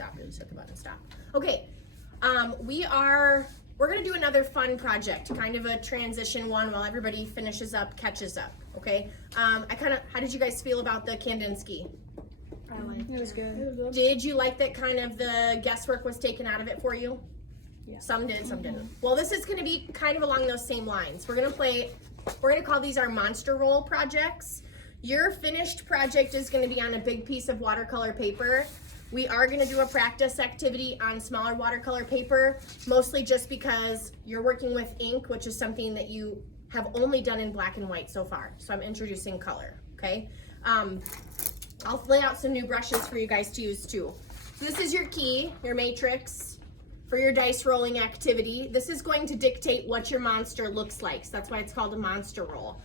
stop. You just hit the button, stop. Okay, we're gonna do another fun project, kind of a transition one while everybody finishes up, catches up, okay? How did you guys feel about the Kandinsky? I liked it. It was good. Did you like that kind of the guesswork was taken out of it for you? Yeah. Some did, some didn't. Well, this is gonna be kind of along those same lines. We're gonna call these our monster roll projects. Your finished project is gonna be on a big piece of watercolor paper. We are gonna do a practice activity on smaller watercolor paper, mostly just because you're working with ink, which is something that you have only done in black and white so far. So I'm introducing color, okay? I'll lay out some new brushes for you guys to use too. This is your key, your matrix for your dice rolling activity. This is going to dictate what your monster looks like. So that's why it's called a monster roll.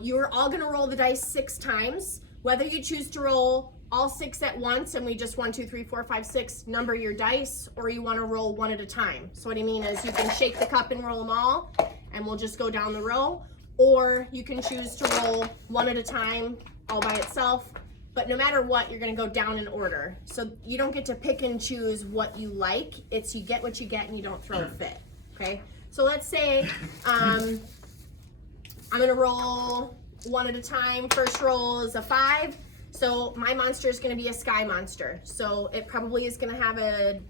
You're all gonna roll the dice 6 times. Whether you choose to roll all 6 at once and we just 1, 2, 3, 4, 5, 6 number your dice, or you wanna roll one at a time. So what I mean is you can shake the cup and roll them all and we'll just go down the row, or you can choose to roll one at a time all by itself. But no matter what, you're gonna go down in order. So you don't get to pick and choose what you like. It's you get what you get and you don't throw a fit, okay? So let's say I'm gonna roll one at a time. First roll is a 5. So my monster is gonna be a sky monster. So it probably is gonna have a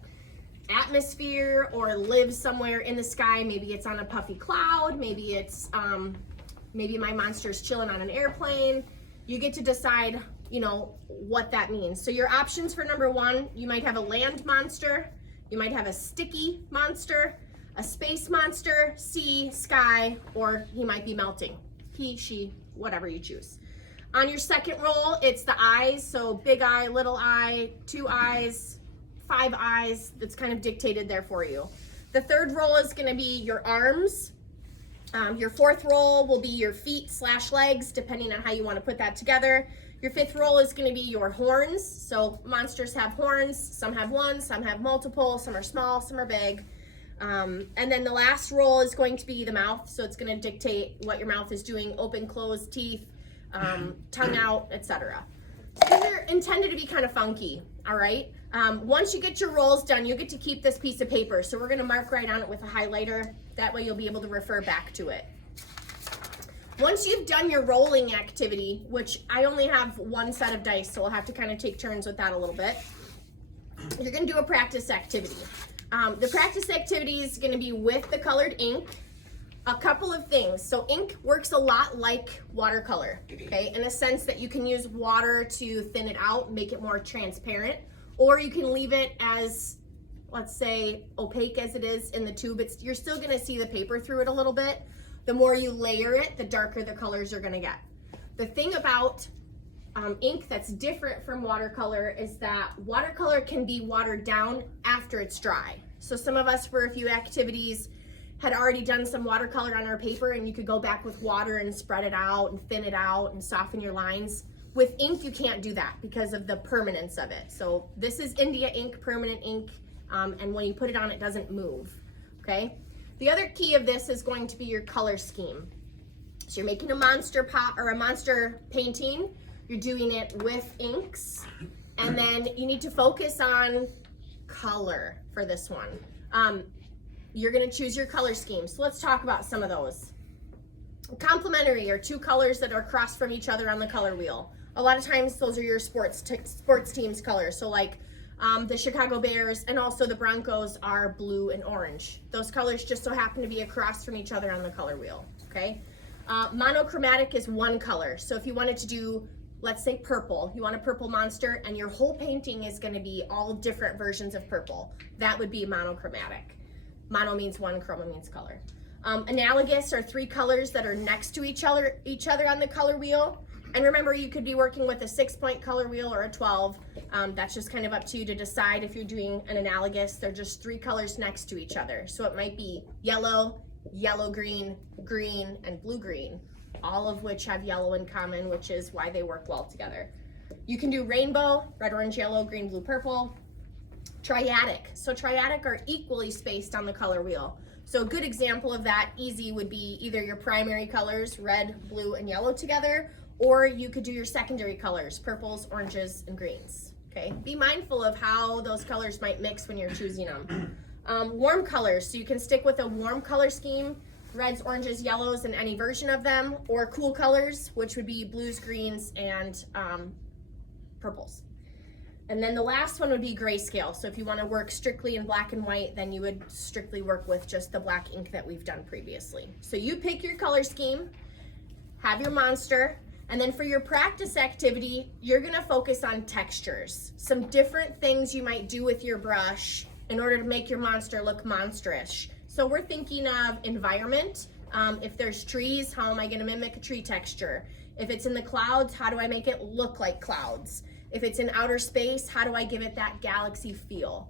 atmosphere or live somewhere in the sky. Maybe it's on a puffy cloud. Maybe it's, maybe my monster's chilling on an airplane. You get to decide, you know, what that means. So your options for number 1, you might have a land monster, you might have a sticky monster, a space monster, sea, sky, or he might be melting. He, she, whatever you choose. On your second roll, it's the eyes. So big eye, little eye, 2 eyes, 5 eyes. That's kind of dictated there for you. The third roll is gonna be your arms. Your fourth roll will be your feet / legs, depending on how you want to put that together. Your fifth roll is going to be your horns. So monsters have horns. Some have one, some have multiple, some are small, some are big. And then the last roll is going to be the mouth. So it's going to dictate what your mouth is doing, open, closed, teeth, tongue out, etc. So these are intended to be kind of funky, all right? Once you get your rolls done, you get to keep this piece of paper. So we're gonna mark right on it with a highlighter. That way you'll be able to refer back to it. Once you've done your rolling activity, which I only have 1 set of dice, so we'll have to kind of take turns with that a little bit. You're gonna do a practice activity. The practice activity is gonna be with the colored ink. A couple of things. So ink works a lot like watercolor, okay? In a sense that you can use water to thin it out, make it more transparent, or you can leave it as, let's say, opaque as it is in the tube. You're still gonna see the paper through it a little bit. The more you layer it, the darker the colors are gonna get. The thing about ink that's different from watercolor is that watercolor can be watered down after it's dry. So some of us, for a few activities, had already done some watercolor on our paper, and you could go back with water and spread it out and thin it out and soften your lines. With ink, you can't do that because of the permanence of it. So this is India ink, permanent ink, and when you put it on, it doesn't move, okay? The other key of this is going to be your color scheme. So you're making a monster pot or a monster painting. You're doing it with inks, and then you need to focus on color for this one. You're gonna choose your color scheme. So let's talk about some of those. Complementary are 2 colors that are across from each other on the color wheel. A lot of times those are your sports team's colors. So like the Chicago Bears and also the Broncos are blue and orange. Those colors just so happen to be across from each other on the color wheel, okay? Monochromatic is 1 color. So if you wanted to do, let's say purple, you want a purple monster and your whole painting is gonna be all different versions of purple. That would be monochromatic. Mono means 1, chroma means color. Analogous are 3 colors that are next to each other on the color wheel. And remember, you could be working with a 6-point color wheel or a 12. That's just kind of up to you to decide if you're doing an analogous. They're just 3 colors next to each other. So it might be yellow, yellow-green, green, and blue-green, all of which have yellow in common, which is why they work well together. You can do rainbow, red, orange, yellow, green, blue, purple. Triadic. So triadic are equally spaced on the color wheel. So a good example of that, easy, would be either your primary colors, red, blue, and yellow together, or you could do your secondary colors, purples, oranges, and greens, Okay, be mindful of how those colors might mix when you're choosing them. Warm colors, so you can stick with a warm color scheme, reds, oranges, yellows, and any version of them, or cool colors, which would be blues, greens, and purples. And then the last one would be grayscale. So if you want to work strictly in black and white, then you would strictly work with just the black ink that we've done previously. So you pick your color scheme, have your monster, and then for your practice activity, you're gonna focus on textures. Some different things you might do with your brush in order to make your monster look monstrous. So we're thinking of environment. If there's trees, how am I gonna mimic a tree texture? If it's in the clouds, how do I make it look like clouds? If it's in outer space, how do I give it that galaxy feel?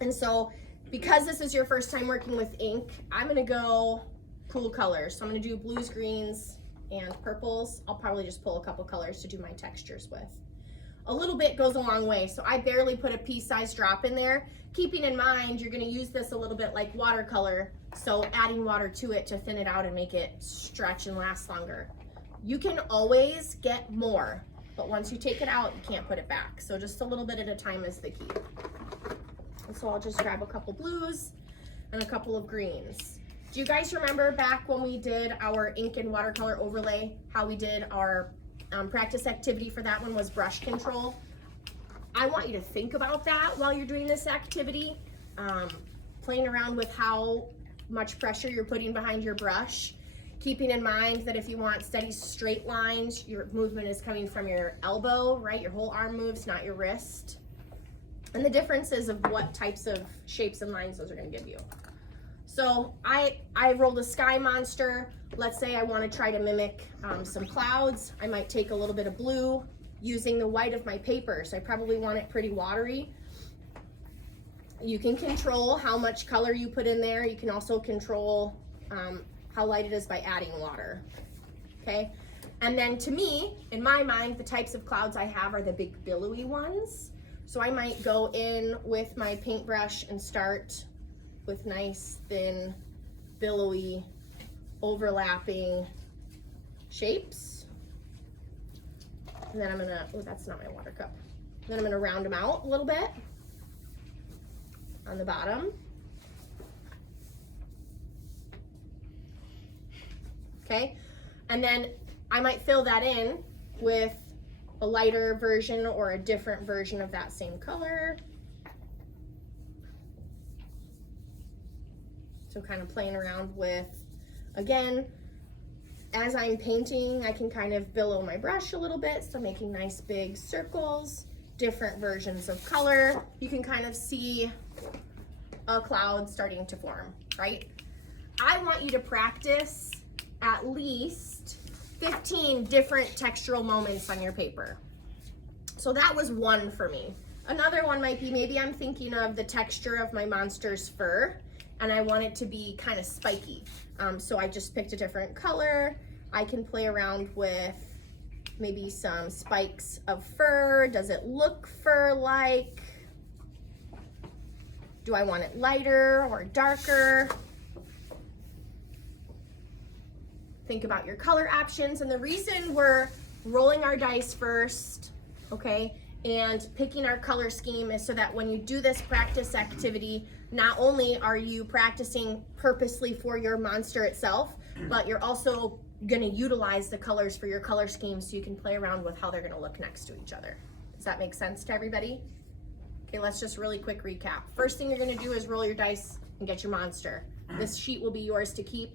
And so because this is your first time working with ink, I'm gonna go cool colors. So I'm gonna do blues, greens, and purples. I'll probably just pull a couple colors to do my textures with. A little bit goes a long way, so I barely put a pea-sized drop in there, keeping in mind you're gonna use this a little bit like watercolor, so adding water to it to thin it out and make it stretch and last longer. You can always get more, but once you take it out, you can't put it back. So just a little bit at a time is the key. And so I'll just grab a couple blues and a couple of greens. Do you guys remember back when we did our ink and watercolor overlay, how we did our practice activity for that one was brush control? I want you to think about that while you're doing this activity, playing around with how much pressure you're putting behind your brush, keeping in mind that if you want steady straight lines, your movement is coming from your elbow, right? Your whole arm moves, not your wrist. And the differences of what types of shapes and lines those are gonna give you. So I rolled a sky monster. Let's say I want to try to mimic some clouds. I might take a little bit of blue using the white of my paper. So I probably want it pretty watery. You can control how much color you put in there. You can also control how light it is by adding water, okay? And then to me, in my mind, the types of clouds I have are the big billowy ones. So I might go in with my paintbrush and start with nice, thin, billowy, overlapping shapes. And then I'm gonna, oh, that's not my water cup. Then I'm gonna round them out a little bit on the bottom. Okay, and then I might fill that in with a lighter version or a different version of that same color. So kind of playing around with, again, as I'm painting, I can kind of billow my brush a little bit, so making nice big circles, different versions of color. You can kind of see a cloud starting to form, right? I want you to practice at least 15 different textural moments on your paper. So that was one for me. Another one might be, maybe I'm thinking of the texture of my monster's fur, and I want it to be kind of spiky. So I just picked a different color. I can play around with maybe some spikes of fur. Does it look fur-like? Do I want it lighter or darker? Think about your color options. And the reason we're rolling our dice first, okay, and picking our color scheme is so that when you do this practice activity, not only are you practicing purposely for your monster itself, but you're also gonna utilize the colors for your color scheme so you can play around with how they're gonna look next to each other. Does that make sense to everybody? Okay, let's just really quick recap. First thing you're gonna do is roll your dice and get your monster. This sheet will be yours to keep,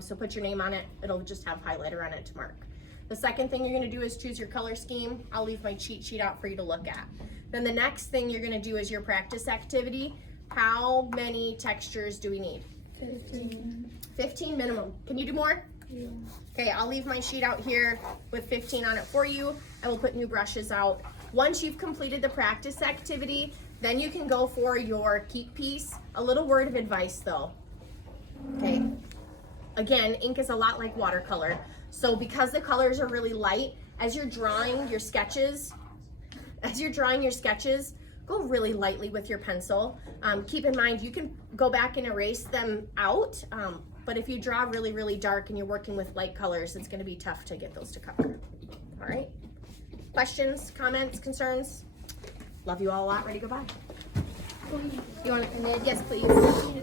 so put your name on it. It'll just have highlighter on it to mark. The second thing you're gonna do is choose your color scheme. I'll leave my cheat sheet out for you to look at. Then the next thing you're gonna do is your practice activity. How many textures do we need? 15. 15 minimum. Can you do more? Yeah. Okay, I'll leave my sheet out here with 15 on it for you. I will put new brushes out. Once you've completed the practice activity, then you can go for your keep piece. A little word of advice though, okay? Again, ink is a lot like watercolor. So because the colors are really light, as you're drawing your sketches, go really lightly with your pencil. Keep in mind, you can go back and erase them out, but if you draw really, really dark and you're working with light colors, it's gonna be tough to get those to cover. All right? Questions, comments, concerns? Love you all a lot. Ready to go by. You want to? Yes, please.